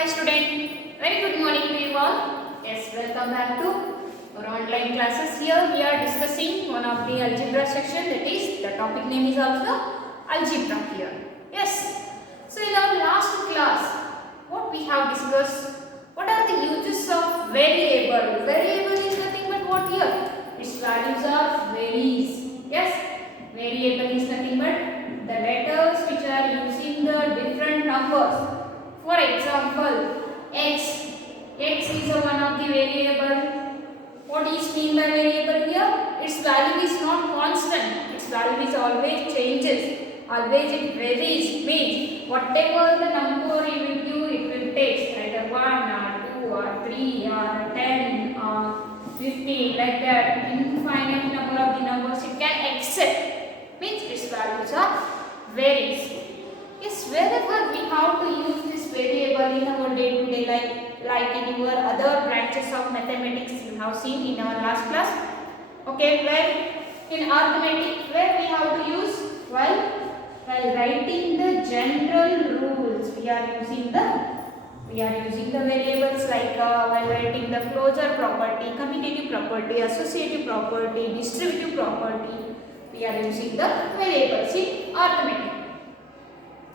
Hi student, very good morning to you all. Yes, welcome back to our online classes. Here we are discussing one of the algebra section, that is the topic name is also algebra here. Yes, so in our last class what we have discussed, what are the uses of variable. Variable is nothing but what here? Its values are varies. Yes, variable is nothing but the letters which are using the different numbers. For example, x is one of the variable. What is mean by variable here? Its value is not constant. Its value is always changes. Always it varies. Means whatever the number you will give, it will take either 1 or 2 or 3 or 10 or 50, like that. Infinite number of the numbers it can accept. Means its values are varies. Yes, wherever we have to use this variable in our day-to-day life, like in your other branches of mathematics you have seen in our last class. Okay, where in arithmetic, where we have to use? While writing the general rules, we are using the variables like while writing the closure property, commutative property, associative property, distributive property, we are using the variables in arithmetic.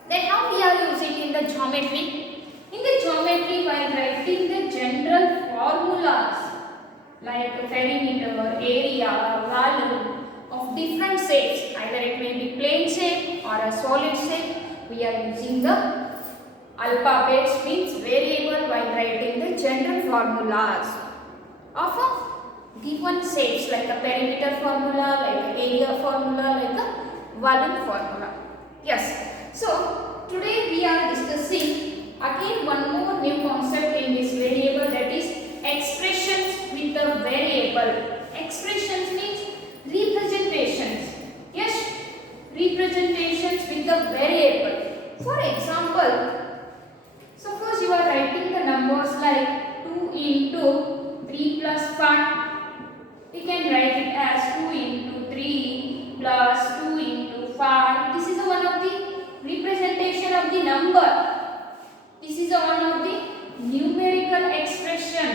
Then how we are using in the geometry? In the geometry, while writing the general formulas like perimeter, area, volume of different shapes, either it may be plane shape or a solid shape, we are using the alphabets, means variable, while writing the general formulas of a given shapes like a perimeter formula, like a area formula, like a volume formula. Yes. So, today we are discussing again one more new concept in this variable, that is expressions with the variable. Expressions means representations. Yes, representations with the variable. For example, suppose you are writing the numbers like 2 into 3 plus 5. We can write it as 2 into 3 plus 2 into 5. This is one of the representation of the number. This is one of the numerical expression.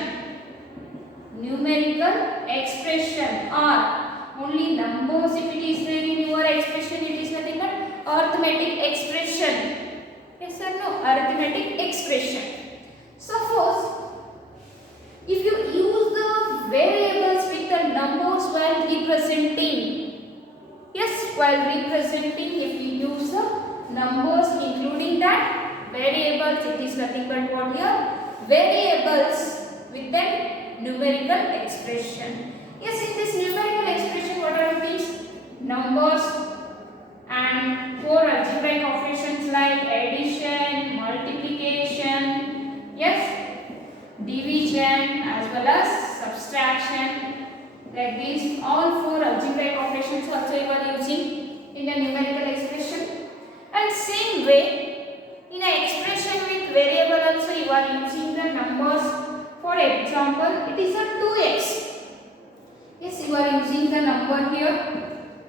Numerical expression, or only numbers if it is there in your expression, it is nothing but arithmetic expression. Yes or no? Arithmetic expression. Suppose if you use the variables with the numbers while representing. Yes, while representing, if you use the numbers including that variables, it is nothing but what here? Variables with that numerical expression. Yes, in this numerical expression, what are the things? Numbers and 4 algebraic operations like addition, multiplication, yes, division as well as subtraction. Like these, all 4 algebraic operations also you are using in the numerical expression. And same way, in an expression with variable also you are using the numbers. For example, it is a 2x. Yes, you are using the number here.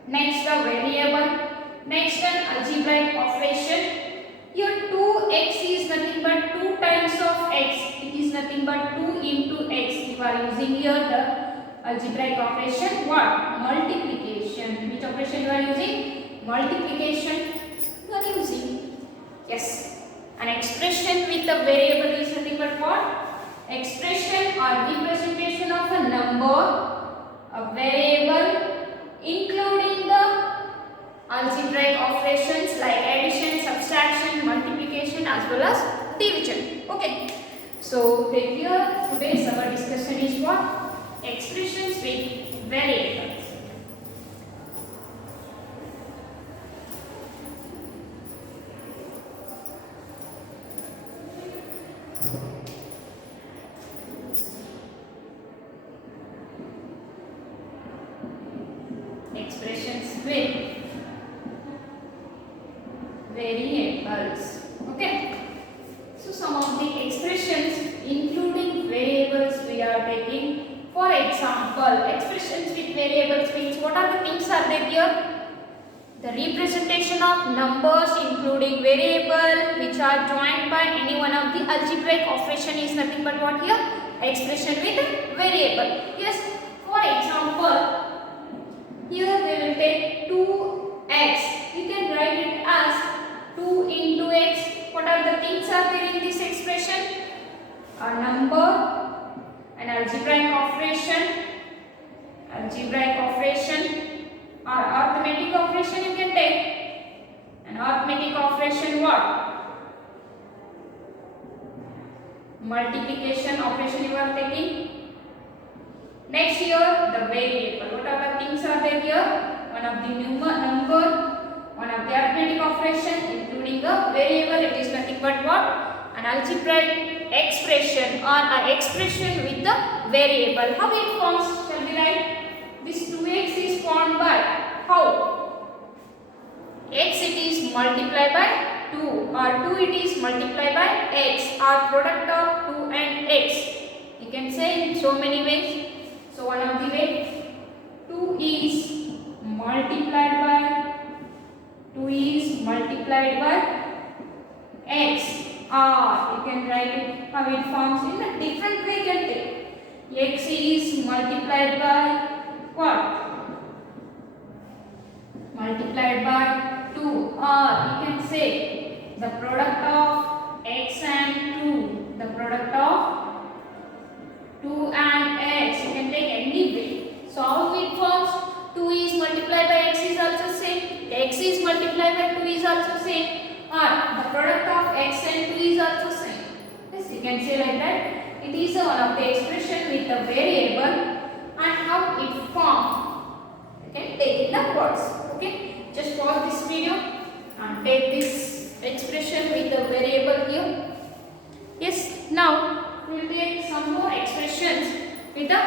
Next a variable. Next an algebraic operation. Here 2x is nothing but 2 times of x. It is nothing but 2 into x. You are using here the algebraic operation. What? Multiplication. Which operation you are using? Multiplication. Are using. Yes, an expression with a variable is nothing but what? Expression or representation of a number, a variable, including the algebraic operations like addition, subtraction, multiplication as well as division. Okay, so here today's our discussion is what? Expressions with variables. Expressions with variables. Okay, so some of the expressions including variables we are taking. For example, expressions with variables means what are the things are there here? The representation of numbers including variable with which are joined by any one of the algebraic operation is nothing but what here? Expression with variable. Yes, for example, here they will take 2x. You can write it as 2 into x. What are the things are there in this expression? A number, an algebraic operation or arithmetic operation you can take. An arithmetic operation what? Multiplication operation you are taking. Next here the variable. What are the things are there here? One of the number, one of the arithmetic operation including the variable. It is nothing but what? An algebraic expression or an expression with the variable. How it forms? Shall we write? This 2x is formed by how? X it is multiplied by 2 or 2 it is multiplied by x or product of 2 and x. You can say in so many ways. So one of the way 2 is multiplied by x. You can write it how it forms in a different way. You can take x is multiplied by what? Multiplied by 2, or you can say the product of x and 2. The product of 2 and x. You can take any way. So how it forms? 2 is multiplied by x is also same. X is multiplied by 2 is also same. Or the product of x and 2 is also same. Yes, you can say like that. It is one of the expression with a variable, and how it forms. You can take in the words. Okay. Just pause this video and take this expression with the variable here. Yes. Now we will take some more expressions with the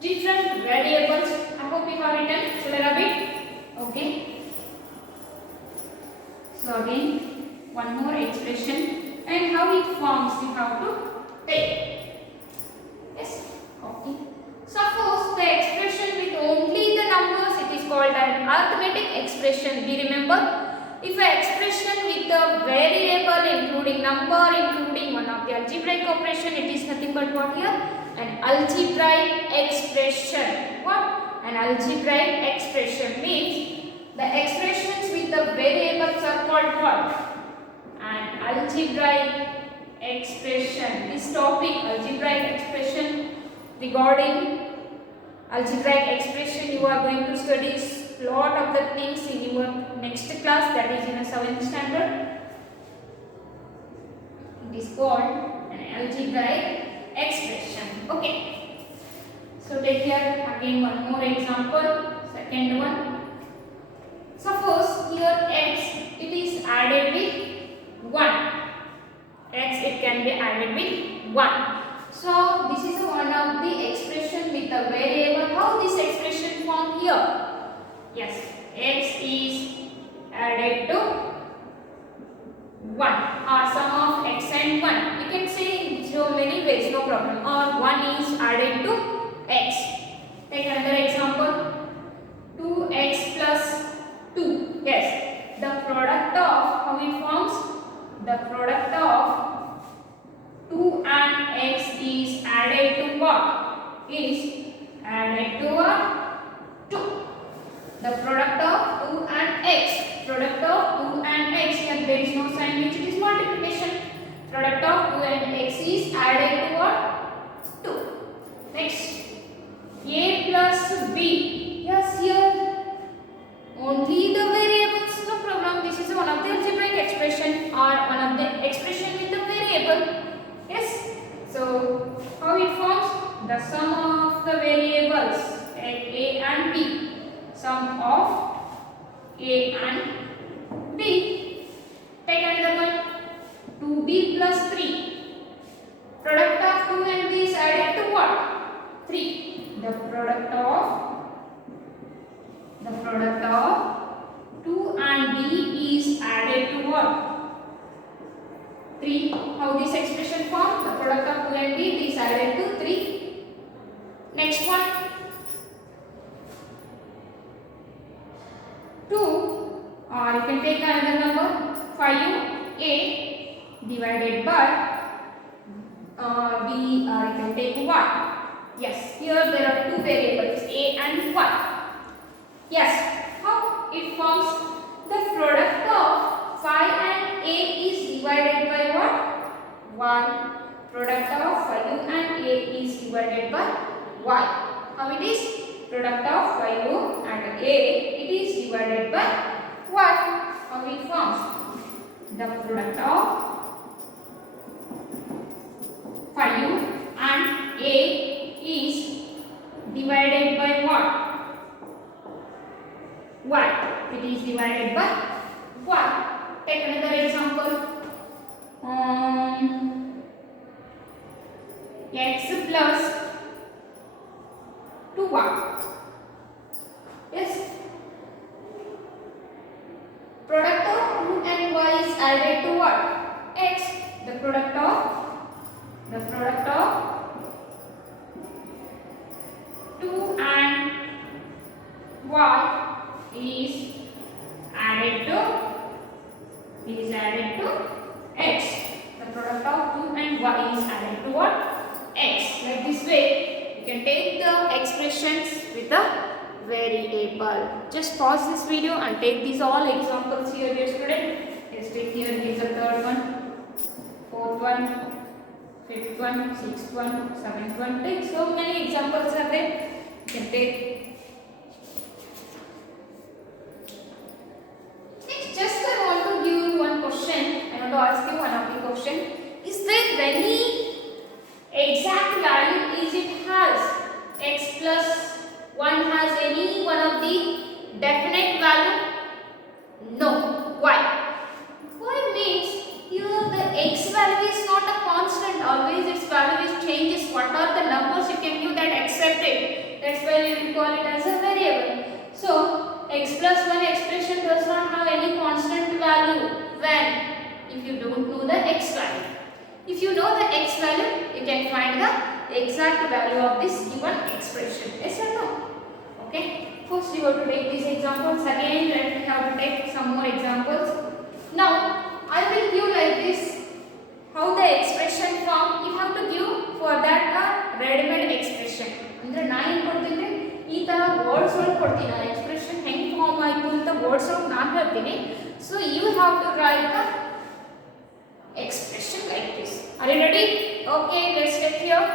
different variables. I hope you have written. Shall I rub it? Okay. So again, one more expression and how it forms you have to take. Yes. Okay. Suppose the expression with only the numbers, it is called an arithmetic expression. Do you remember? If an expression with a variable including number, including one of the algebraic operation, it is nothing but what here? An algebraic expression. What? An algebraic expression means the expressions with the variables are called what? An algebraic expression. This topic, algebraic expression, regarding algebraic expression, you are going to study lot of the things in your next class, that is in a 7th standard. It is called an algebraic expression. Okay. So take here again one more example. Second one. Suppose here x it is added with 1. X it can be added with 1. So this is one of the expression with a variable. How this expression form here? Yes, x is added to 1 or sum of x and 1. You can say in so many ways, no problem. Or 1 is added to x. Take another example. 2x plus 2. Yes, the product of, how it forms? The product of 2 and x is added to what? Is added to what? 2. The product of 2 and x. Product of 2 and x. Here there is no sign which it is multiplication. Product of 2 and x is added to what? 2. Next. A plus b. Yes, here only the variables, no problem. This is one of the algebraic expression or one of the expression with the variable. Yes. So how it forms? The sum of the variables a and b. Sum of a and b. Take another one. 2b plus 3. Product of 2 and b is added to what? 3. The product of 2 and b is added to what? 3. How this expression forms? The product of 2 and b is added to 3. Next one. 2, or you can take another number 5a. divided by we can take 1. Yes, here there are two variables a and 1. Yes, how it forms the product of 5 and a is divided by what? 1. Product of 5 and a is divided by y. How it is? Product of 5 and a, it is divided by y. How it forms? The product of 5 and a is divided by what? Y. It is divided by y. Take another example. X plus 2y. Yes. Product of 2 and y is added to what? X. The product of 2 and y is added to x. The product of 2 and y is added to what? X. Like this way, you can take the expressions with the variable. Just pause this video and take these all examples here, dear student. Let's take here is the third one, fourth one, fifth one, sixth one, seventh one. Take so many examples are there. You can take. Next, just I want to give you one question. I want to ask you one of the question. Is there any exact value is it has? X plus 1 has any one of the definite value? No. Why? Why means here the x value is not a constant. Always its value is changes. What are the numbers you can give that accept it? That's why we will call it as a variable. So x plus 1 expression does not have any constant value. When? If you don't know the x value. If you know the x value, you can find the exact value of this given expression. Yes or no? Okay. First you have to take these examples. Again, let me have to take some more examples. Now, I will give like this. How the expression form? You have to give for that a ready-made expression. Andre na ಏನು ಕೊಡ್ತೀನಿ ಈ ತರ words ಒಳಗೆ ಕೊಡ್ತೀನಿ ಆ expression ಹೆಂಗೆ form ಆಯಿತು ಅಂತ ವರ್ಡ್ಸ್ ಒಳಗೆ ನಾನು ಹೇಳ್ತೀನಿ. So you have to write the expression like this. Are you ready? Okay, let's take here.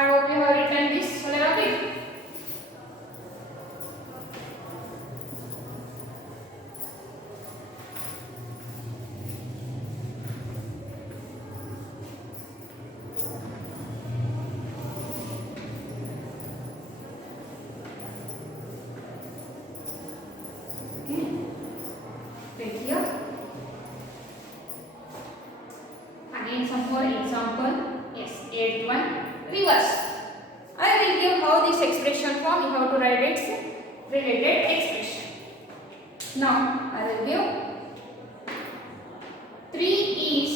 I hope you have written this. Okay. Take here. Again some more example. Yes, 8th one. Reverse. I will give how this expression form. You have to write its related expression. Now I will give 3 is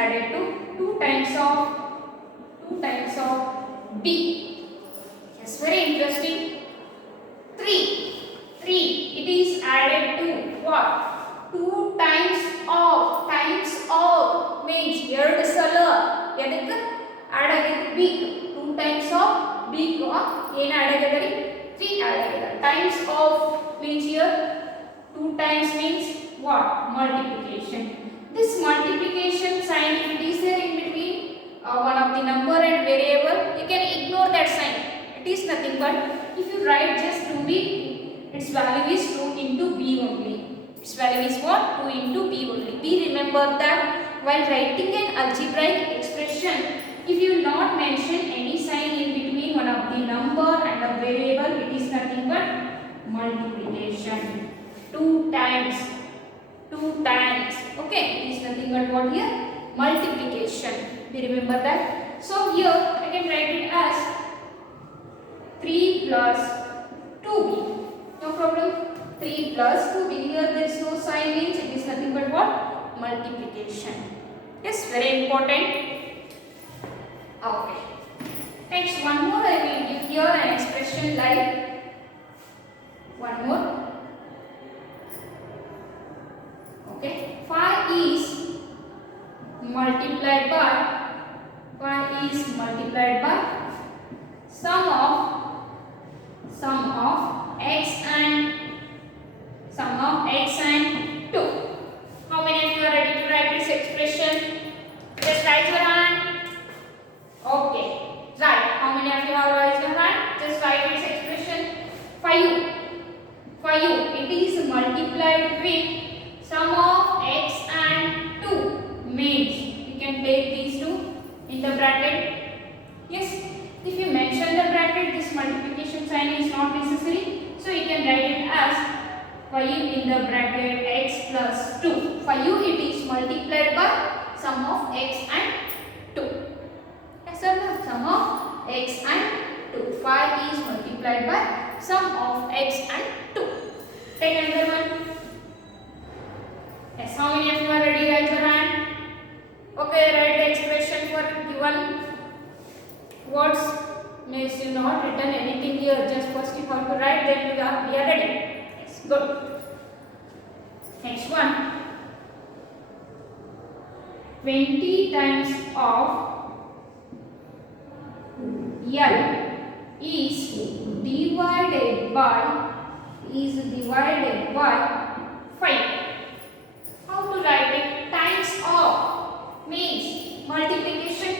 added to 2 times of b. Yes, very interesting. 3 it is added to what? 2 times of means ಎರಡು ಸಲ ಎದಕ್ಕೆ add ಆಗಿದೆ b. 2 times of b ಏನು add ಆಗಿದೆ 3 add ಆಗಿದೆ. Times of means here 2 times means what? Multiplication. This multiplication sign, if it is there in between one of the number and variable, you can ignore that sign. It is nothing but if you write just 2b, its value is 2 into b only. Its value is what? 2 into b only. Be remember that while writing an algebraic expression, if you not mention any sign in between one of the number and a variable, it is nothing but multiplication. 2 times. Okay, it is nothing but what here? Multiplication. Be remember that. So here I can write it as 3 plus 2b. No problem. 3 plus 2b. Here there is no sign, means it is nothing but what? Multiplication. Yes, very important. Okay. Next, one more I will give here an expression like one more. multiplied by sum of x and 2. How many of you are ready to write this expression? Just raise your hand. Okay, right. How many of you have raised your hand? Just write this expression. 5, it is multiplied with sum of x and 2, means you can take these two in the bracket. Yes, if you mention the bracket, this multiplication sign is not necessary, so you can write it as 5 in the bracket x plus 2. 5 it is multiplied by sum of x and 2. Yes or no? Sum of x and 2. 5 is multiplied by sum of x and 2. Take another one. Yes, how many of you are ready? Raise your hand. Okay, write the expression for given words. Means you not written anything here. Just first you have to write, then we are ready. Yes, good. Next one. 20 times of L is divided by 5. How to write it? Times of means multiplication.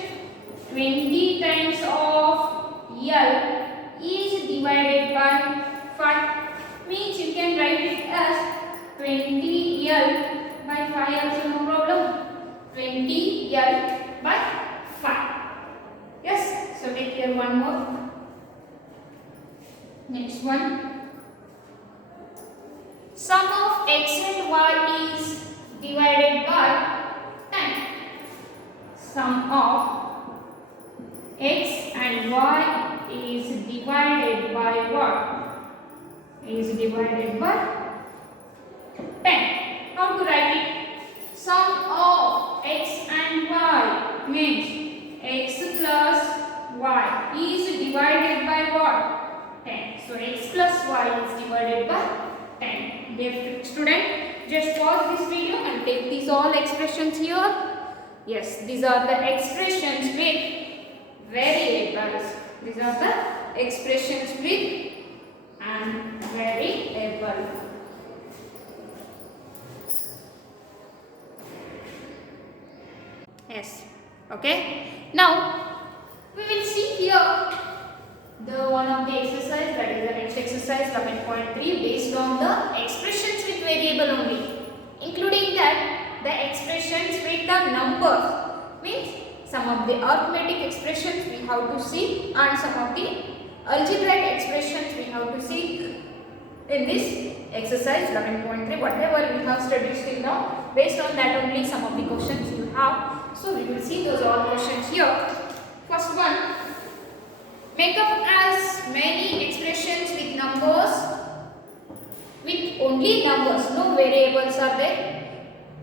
20 times of L is divided by 5, means you can write it as 20L by 5 also, no problem. 20L by 5. Yes, so take here one more. Next one. Sum of x and y is divided by 10. Sum of x and y is divided by what? Is divided by 10. How to write it? Sum of x and y means x plus y is divided by what? 10. So x plus y is divided by 10. Dear student, just pause this video and take these all expressions here. Yes, these are the expressions with variables. These are the expressions with and variable. Yes, okay. Now we will see here the one of the exercise, that is the next exercise 11.3, based on the expressions with variable only, including that the expressions with the numbers, means some of the arithmetic expressions we have to see and some of the algebraic expressions we have to see in this exercise 11.3. Whatever we have studied till now, based on that only some of the questions you have. So we will see those all questions here. First one, make up as many expressions with numbers, with only numbers, no variables are there,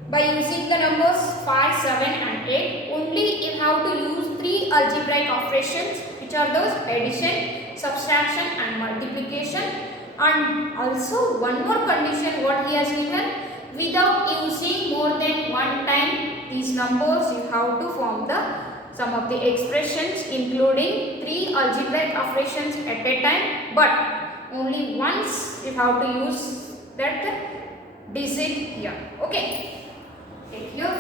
by using the numbers 5, 7 and 8. Only you have to use 3 algebraic operations, which are those addition, subtraction and multiplication. And also one more condition what he has given, without using more than one time these numbers, you have to form the some of the expressions including 3 algebraic operations at a time, but only once you have to use that digit here. Okay, take here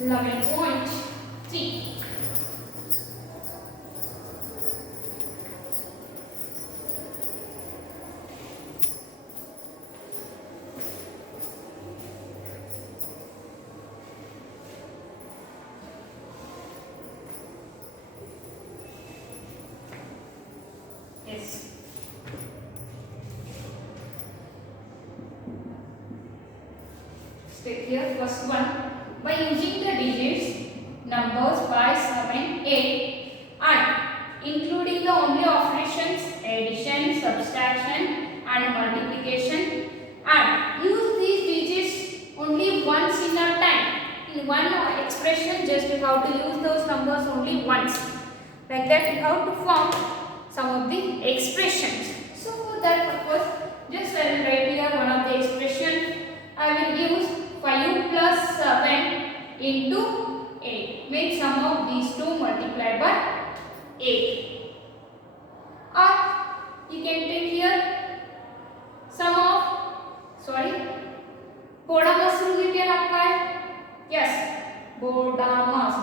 11.3. Take here first one, by using the digits numbers 5, 7, 8 and including the only operations addition, subtraction and multiplication, and use these digits only once in a time. In one expression just you have to use those numbers only once. Like that you have to form some of the expressions. So for that purpose, just I will write here one of the expression. I will use 5 plus 7 into 8. Make sum of these two multiplied by 8. Or you can take here sum of BODMAS rule you can apply. Yes, BODMAS,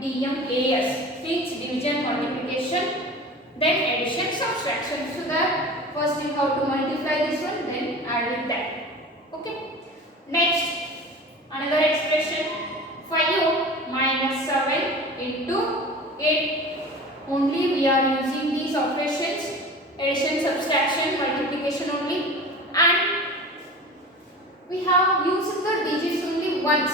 DMAS means division, multiplication, then addition, subtraction. So that first you have to multiply this one, then add with that. Okay. Next, another expression 5 minus 7 into 8. Only we are using these operations, addition, subtraction, multiplication only, and we have used the digits only once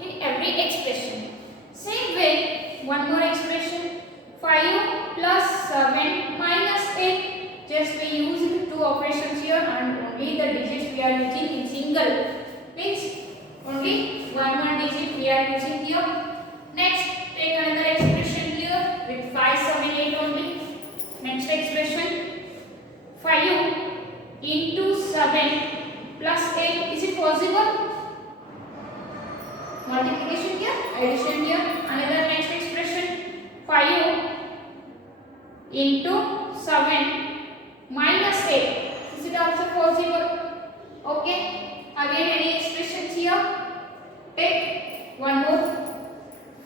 in every expression. Same way, one more expression 5 plus 7 minus 8. Just we used two operations here and only the digits we are using in single. Means only one digit we are using here. Next, take another expression here with 5, 7, 8 only. Next expression 5 into 7 plus 8. Is it possible? Multiplication here, addition here. Another next expression 5 into 7 minus 8. Is it also possible? Okay. Again any expressions here. Take one more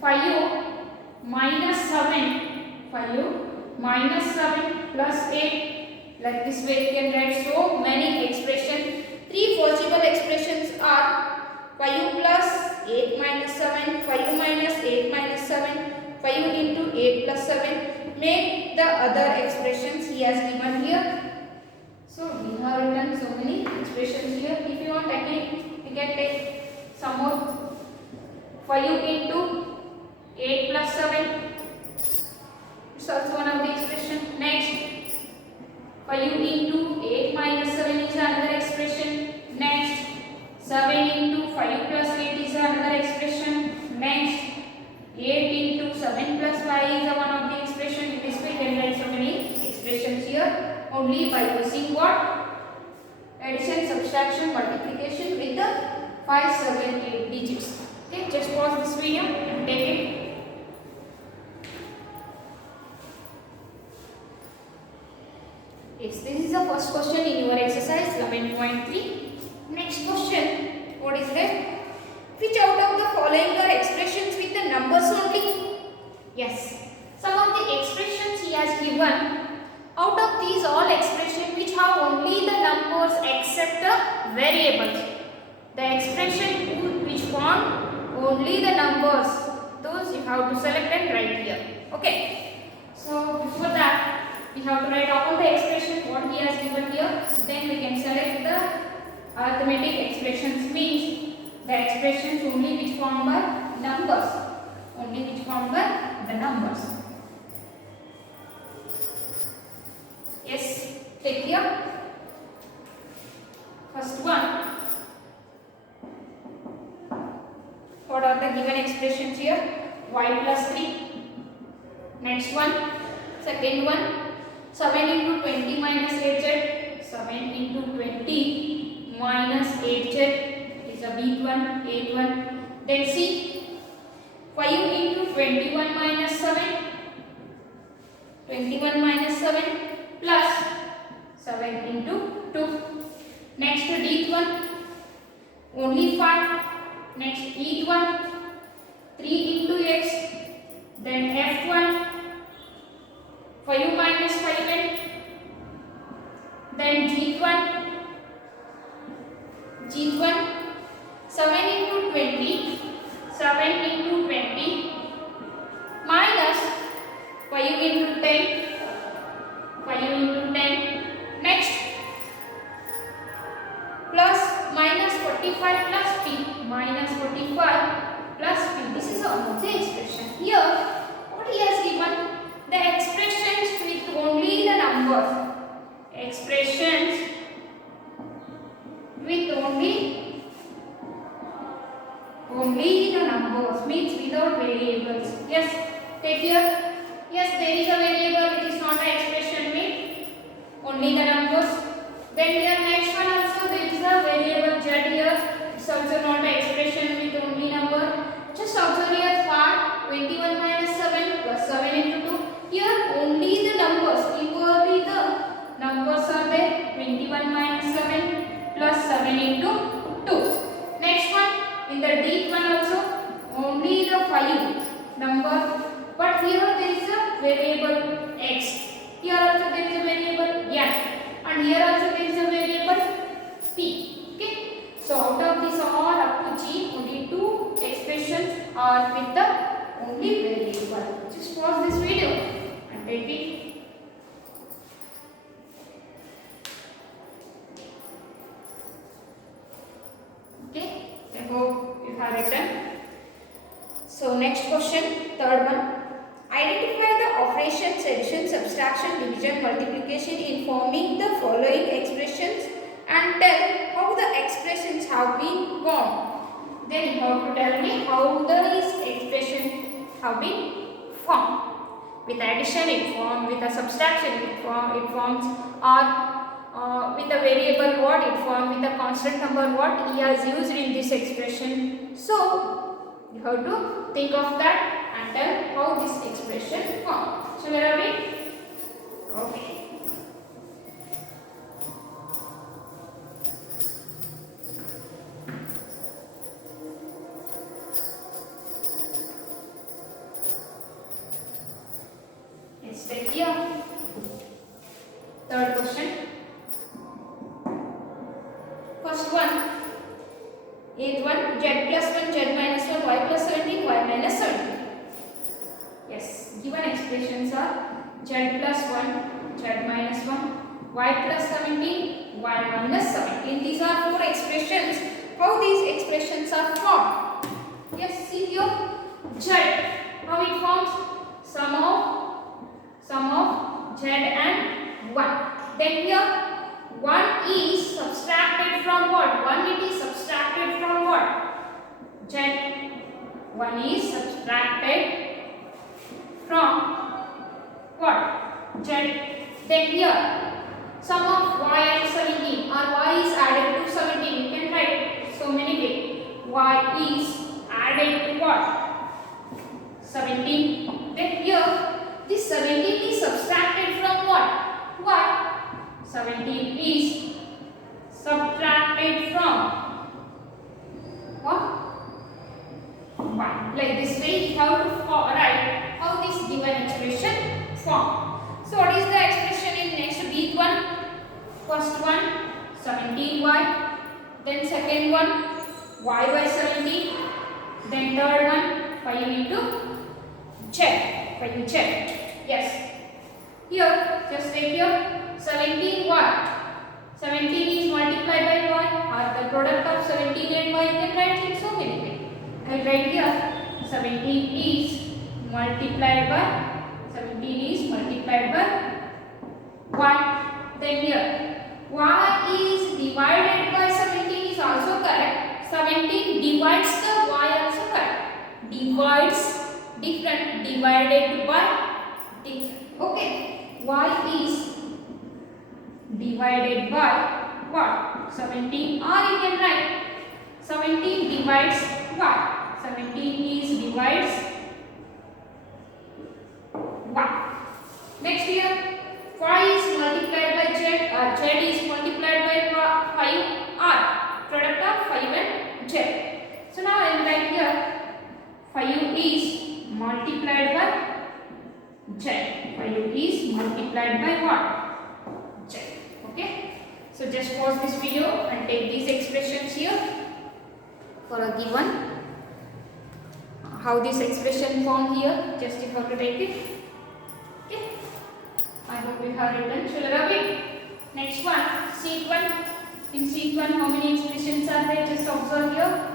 5 minus 7. 5 minus 7 plus 8. Like this way you can write so many expressions. Three possible expressions are 5 plus 8 minus 7, 5 minus 8 minus 7, 5 into 8 plus 7. Make the other expressions he has given here. So we have written so many expressions here. If you want again, you can take some more. 5 into 8 plus 7. It's also one of the expression. Next, 5 into 8 minus 7 is another expression. Next, 7 into 5 plus 8 is another expression. Next, 8 into 7 plus 5 is one of the expression. In this way, you can write so many expressions here only by using what? Addition, subtraction, multiplication with the 5, 7, 8 digits. Okay, just pause this video and take it. Yes, this is the first question in your exercise 11.3. Next question, what is that? Which out of the following are expressions with the numbers only? Yes, some of the expressions he has given. Out of these all expressions which have only the numbers except the variables. The expression which form only the numbers, those you have to select and write here. Okay. So before that, we have to write all the expression what he has given here. Then we can select the arithmetic expressions, means the expressions only which form by numbers. Only which form by the numbers. Yes, take here. First one. What are the given expressions here? Y plus 3. Next one. Second one. 7 into 20 minus 8z. 7 into 20 minus 8z is a big one, 8 one. Then see. 5 into 21 minus 7. 21 minus 7 plus 7 into 2. Next D one. Only 5. Next each one 3 into x, then f1 5 minus 5n, then g1 7 into 20, 7 into 20 minus 5 into 10, 5 into 10. Next plus minus 45 plus p, minus 45 plus p. This is one of the expression. Here, what he has given? The expressions with only the numbers. Expressions with only the numbers, means without variables. Yes, take here. Yes, there is a variable. It is not an expression. Means only the numbers. Then here next one also there is a variable z here. It's also not an expression with only number. Just 5 number, but here there is a variable x. Here also there is a variable n, and here also there is a variable p. Okay. So out of this all up to g, only two expressions are with the only variable. Just pause this video and take it. Okay. I hope you have written. So next question, third one. Identify the operations addition, subtraction, division, multiplication in forming the following expressions and tell how the expressions have been formed. Then you have to tell me how these expressions have been formed. With addition it forms, with a subtraction it forms, or with a variable what it forms, with a constant number what he has used in this expression. So you have to think of that and tell how this expression forms. So where are we? Okay. Let's take here. Third question. First one. Eighth one. Z plus 1, Z minus 1, Y plus 17, Y minus 17. Yes, given expressions are Z plus 1, Z minus 1, Y plus 17, Y minus 17. These are four expressions. How these expressions are formed? Yes, see here. Z. How it forms? Sum of Z and 1. Then here 1 is subtracted from what? 1 it is subtracted from what? Z. 1 is subtracted from what? Z. Then here sum of y and 17, or y is added to 17. You can write so many ways. Y is added to what? 17. Then here this 17 is subtracted from what? Y. 17 is subtracted from what? 1. Like this way you have to write how this given expression form. So what is the expression in next big one? First one 17y, then second one y by 17, then third one 5 into z. 5 z. Yes. Here just take here 17 what? 17 is multiplied by y, or the product of 17 and y. You can write it so many ways. I write here 17 is multiplied by y. Then here y is divided by 17 is also correct. 17 divides the y also correct. Divides different, divided by different. Okay. Y is divided by what? 17, or you can write 17 divides what? 17 is divides 1. Next here 5 is multiplied by z, or z is multiplied by 5, or product of 5 and z. So now I will write here 5 is multiplied by z. 5 is multiplied by what? Z. Okay. So just pause this video and take these expressions here for a given. How this expression formed here, just you have to take it. Okay. I hope you have written. Shall I repeat? Next one, sheet 1. In sheet 1, how many expressions are there? Just observe here.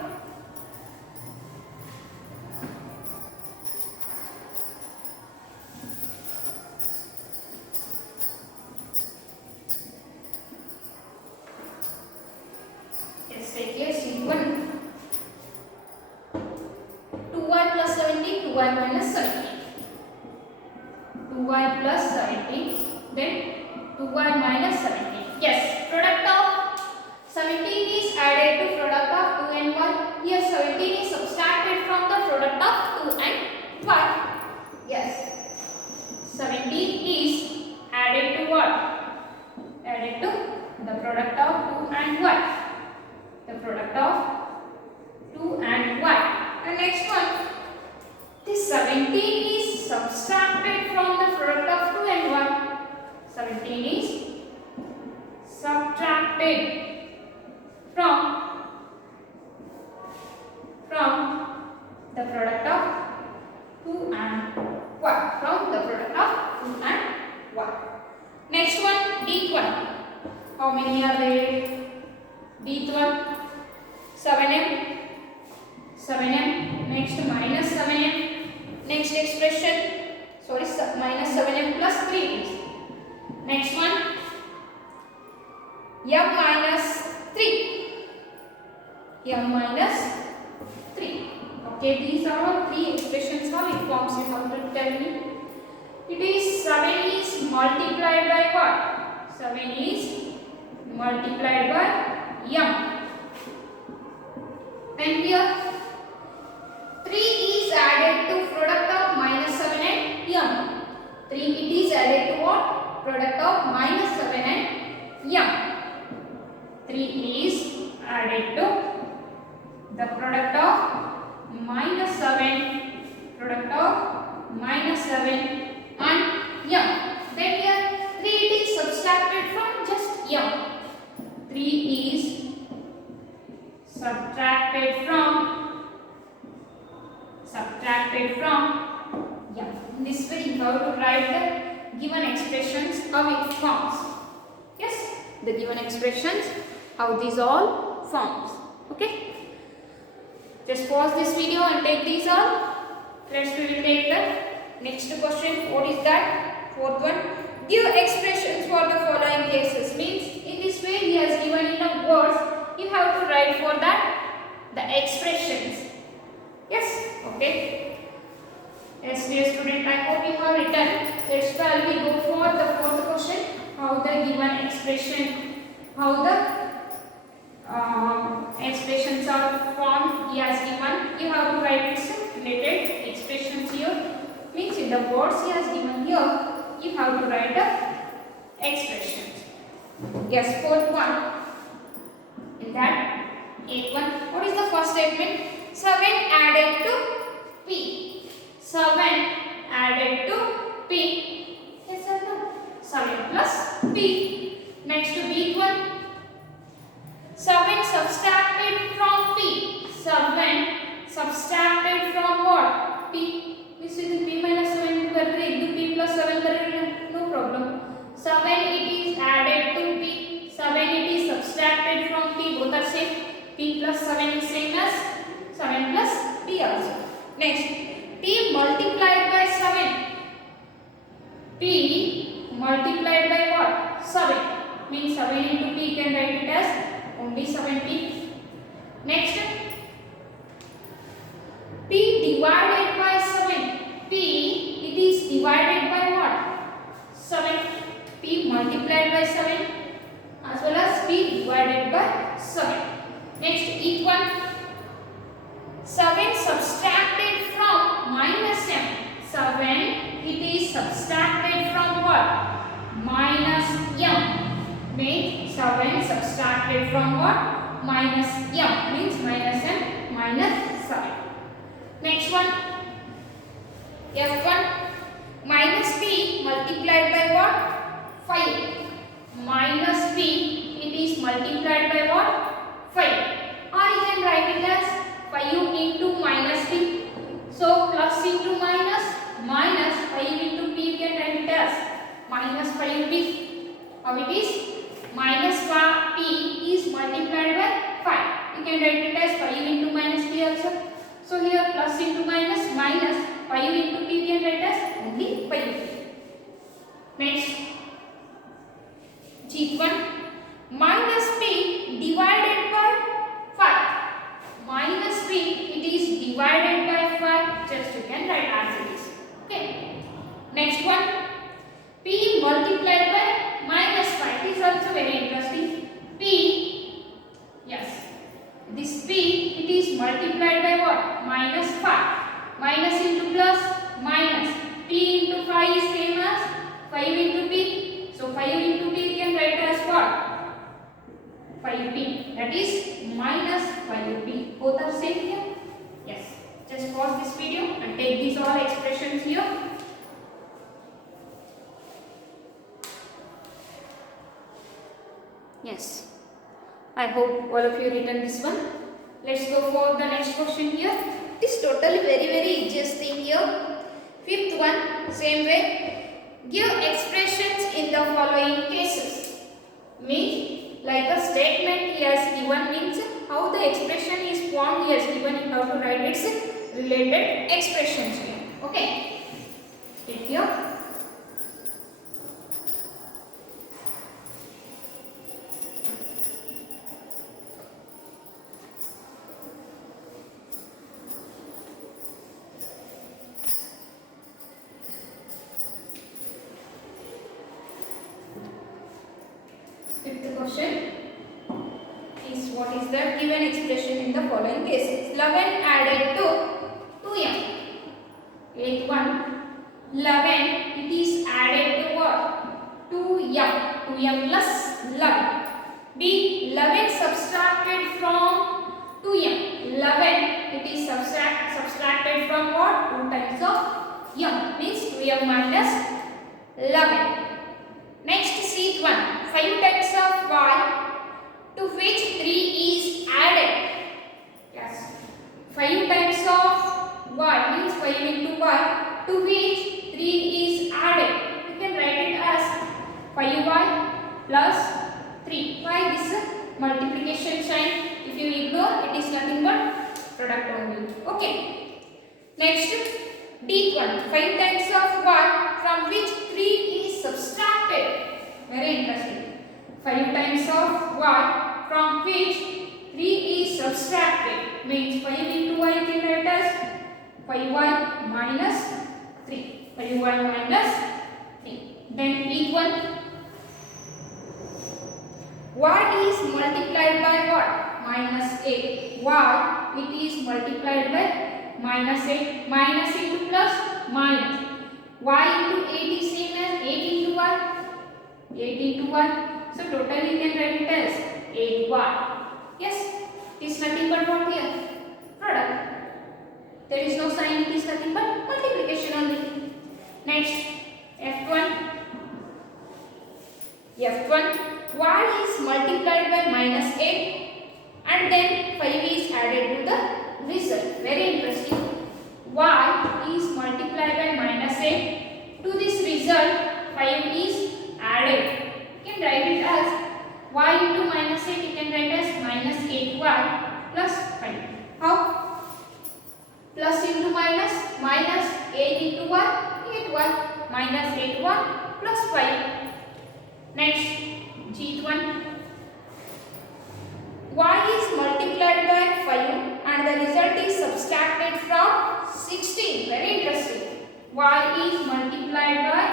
Let's take here sheet 1. 2y plus 17, 2y minus 17. 2y plus 17, then 2y minus 17. Yes, product of 17 is added to product of 2 and 1. Here 17 is subtracted from the product of 2 and 1. Yes, 17 is added to what? Added to the product of 2 and 1. The product of 2 and 1. And next one, 15 is subtracted from the product of 2 and 1. From the product of 2 and 1. Next one, dth one. How many are there? Dth one, 7m. 7m. Next, minus 7m. Next expression, sorry, minus 7m plus 3 is. Next one, m minus 3. m minus 3. Okay, these are all 3 expressions. How it forms, you have to tell me. It is 7 is multiplied by what? 7 is multiplied by m. And here 3 is added to product of minus 7 and m. 3 it is added to what? Product of minus 7 and m. 3 is added to the product of minus 7, product of minus 7 and m. Then here 3 it is subtracted from just m. 3 is subtracted from m. In this way you have to write the given expressions, how it forms. Yes, the given expressions, how these all forms. Okay, just pause this video and take these all. Next we will take the next question. What is that? Fourth one, give expressions for the following cases. Means in this way he has given in a words, you have to write for that the expressions. Yes, okay. Yes, dear student, I hope you have written. Let's we go for the fourth question. How the given expression, how the expressions are formed he has given. You have to write its related expressions here. Means in the words he has given here, you have to write the expressions. Yes, fourth one. In that, eighth one. What is the first statement? 7 added to p. 7 added to p. Yes or no? 7 plus p. Next to b one. 7 subtracted from p. 7 subtracted from what? P. Means with p minus 7 into p plus 7 no problem. 7 it is added to p. 7 it is subtracted from p. Both are same. P plus 7 is same as 7 plus p also. Next, p multiplied by 7. P multiplied by what? 7. Means 7 into p, you can write it as only 7p. Next, p divided by 7. P it is divided by what? 7. P multiplied by 7 as well as p divided by 7. Next, each one. 7 subtracted from minus m. 7 it is subtracted from what? Minus m. Means 7 subtracted from what? Minus m. Means minus m minus 7. Next one. F1. Minus p multiplied by what? 5. Minus p it is multiplied by what? 5. Or you can write it as 5 into minus p. So plus into minus, minus 5 into p, you can write it as minus 5p. How it is? Minus p is multiplied by 5. You can write it as 5 into minus p also. So here plus into minus, minus 5 into p, you can write as only 5p. Next, G1. Minus p divided by 5. Minus p it is divided by 5. Just you can write as it is. Okay. Next one. P multiplied by minus 5. It is also very interesting. P. Yes. This p it is multiplied by what? Minus 5. Minus into plus minus. P into 5 is same as 5 into p. So 5 into p you can write as what? 5p. That is minus 5p. Both are same here. Yes. Just pause this video and take these all expressions here. Yes. I hope all of you written this one. Let's go for the next question here. It is totally very easiest thing here. Fifth one, same way. Give expressions in the following cases. Means like a statement he has given means how the expression is formed he has given, you have to write its related expressions here. Okay. Take here. Fifth question is what is the given expression in the following cases. 11 added to 2m. Eighth one, 11 it is added to what? 2m. 2m plus 11. B, 11 subtracted from 2m. 11 it is subtracted from what? 2 times of m means 2m minus 11. Next, seat 1. 5 times of y to which 3 is added. Yes. 5 times of y means 5 into y to which 3 is added. You can write it as 5y plus 3. Why this multiplication sign? If you ignore, it is nothing but product only. Okay. Next, D1. 5 times of y from which 3 is subtracted. Very interesting. 5 times of y from which 3 is subtracted means 5 into y can write as 5y minus 3. 5y minus 3. Then equal y is multiplied by what? Minus 8. Y it is multiplied by minus 8. Minus into plus minus. Y into 8 is same as 8 into y. 8 into 1. So total you can write it as 8y. Yes, it is nothing but what here? Product. There is no sign, it is nothing but multiplication only. Next, F1. F1, y is multiplied by minus 8 and then 5 is added to the result. Very interesting. Y is multiplied by minus 8. To this result, 5 is added. You can write it as y into minus 8. You can write as minus 8y plus 5. How? Plus into minus, minus 8 into 1, 8y minus 8y plus 5. Next, G1. Y is multiplied by 5 and the result is subtracted from 16. Very interesting. Y is multiplied by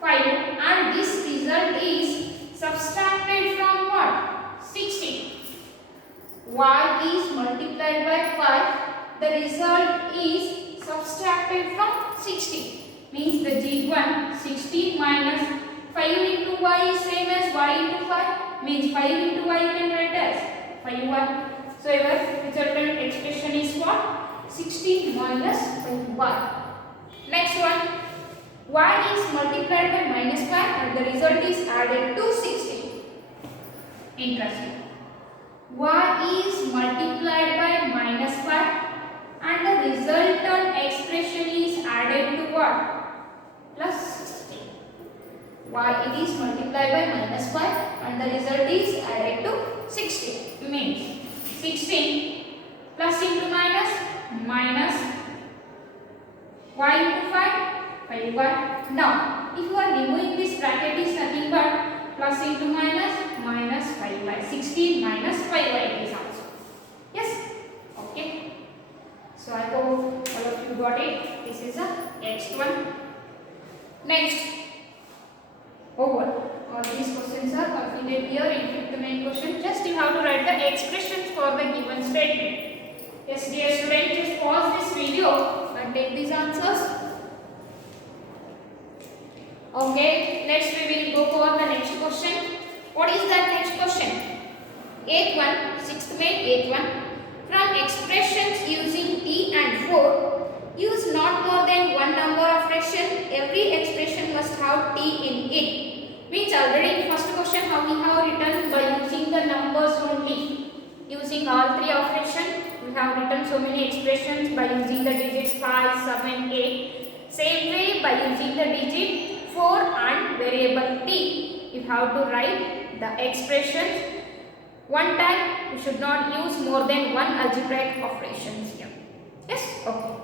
5 and this result is subtracted from what? 16. Y is multiplied by 5. The result is subtracted from 16. Means the G1 16 minus 5 into y is same as y into 5. Means 5 into y you can write as 5y. So your resultant expression is what? 16 minus 5y. Next one. Y is multiplied by minus 5 and the result is added to 16. Interesting. Y is multiplied by minus 5 and the resultant expression is added to what? Plus 16. Y it is multiplied by minus 5 and the result is added to 16. Means 16 plus into minus, minus y into 5. 5y. Now, if you are removing this bracket is nothing but plus into minus, minus 5y. 16 minus 5y it is also. Yes? Okay. So, I hope all of you got it. This is a next one. Next. Over. All these questions are completed here in fifth main question. Just you have to write the expressions for the given statement. Yes, dear students, just pause this video and take these answers. Okay, next we will go for the next question. What is that next question? 8th one, 6th main, 8th one. From expressions using t and 4, use not more than one number of fraction. Every expression must have t in it. Means already in first question how we have written by using the numbers only. Using all three operations, we have written so many expressions by using the digits 5, 7, 8. Same way by using the digit 4 and variable t. You have to write the expressions. One time we should not use more than one algebraic operations here. Yes? Okay.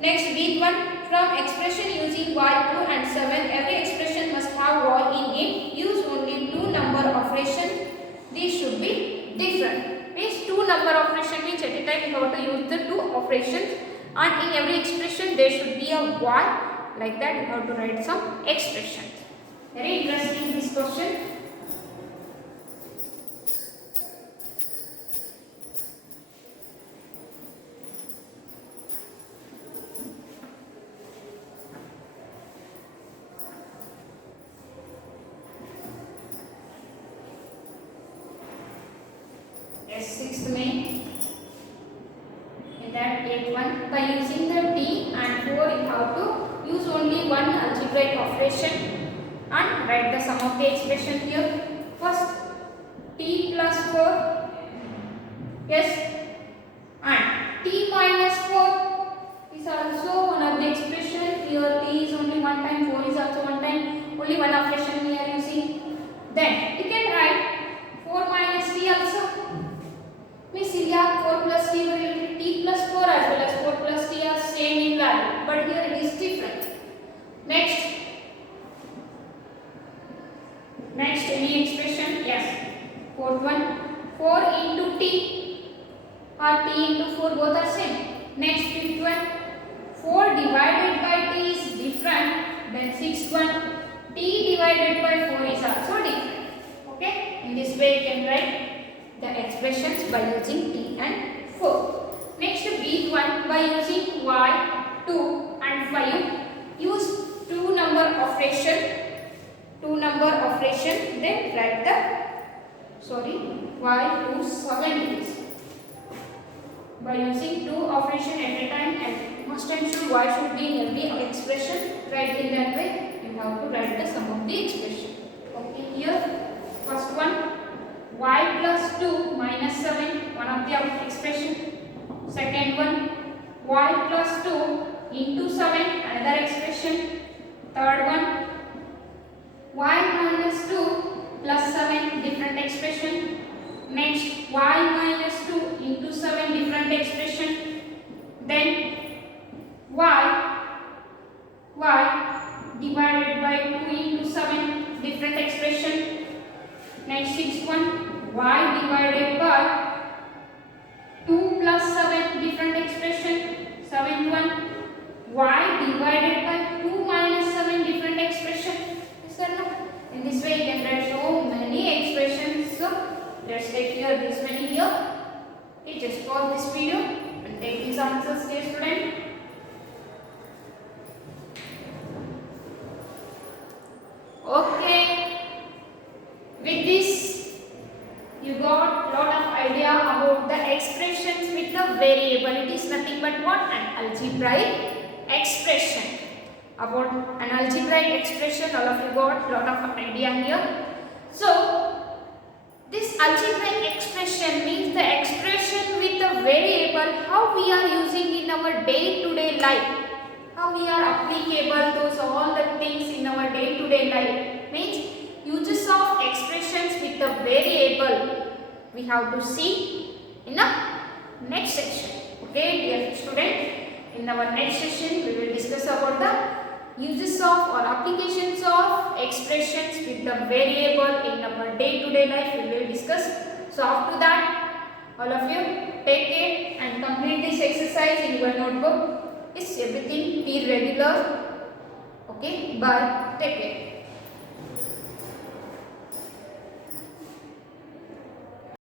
Next, week 1. From expression using y2 and 7, every expression must have y in it. Use only two number operation. These should be different. Means two number operation means at a time you have to use the two operations, and in every expression there should be a y. Like that you have to write some expressions. Very interesting this question. Yes, 6th May. In that 8th one, by using the t and 4, you have to use only one algebraic operation and write the sum of the expression here. First, t plus 4, yes, and t minus 4 is also one of the expression. Here t is only one time, 4 is also one time, only one operation we are using. Then you can write 4 minus t also. Means here 4 plus t will be t plus 4 as well as 4 plus t are same in value, but here it is different. Next any expression, yes, fourth one, 4 into t or t into 4 both are same. Next fifth one, 4 divided by t is different. Then sixth one, t divided by 4 is also different. Okay, in this way you can write the expressions by using t and 4. Next, week 1, by using y, 2 and 5, use two number operation, then write the y to 7 is. By using two operation at a time, and most times y should be in every expression, write in that way, you have to write the sum of the expression. Okay, here, first one, y plus 2 minus 7, one of the expression. Second one, y plus 2 into 7, another expression. Third one, y minus 2 plus 7, different expression. Next, y minus 2 into 7, different expression. Then y divided by 2 into 7, different expression. Next, sixth one, y divided by 2 plus 7, different expression. Seventh one, y divided by 2 minus 7, different expression. Is that no? In this way you can write so many expressions. So let's take here this many here. Okay, just pause this video and take these answers, dear student. Okay. With this, you got lot of idea about the expressions with the variable. It is nothing but what? An algebraic expression. About an algebraic expression, all of you got lot of idea here. So, this algebraic expression means the expression with the variable, how we are using in our day-to-day life. How we are applicable those all the things in our day-to-day life. Means uses of expressions with the variable we have to see in the next section. Okay, dear student, in our next session we will discuss about the uses of or applications of expressions with the variable in our day-to-day life we will discuss. So after that, all of you take care and complete this exercise in your notebook. Is everything be regular? Okay, bye. Take care.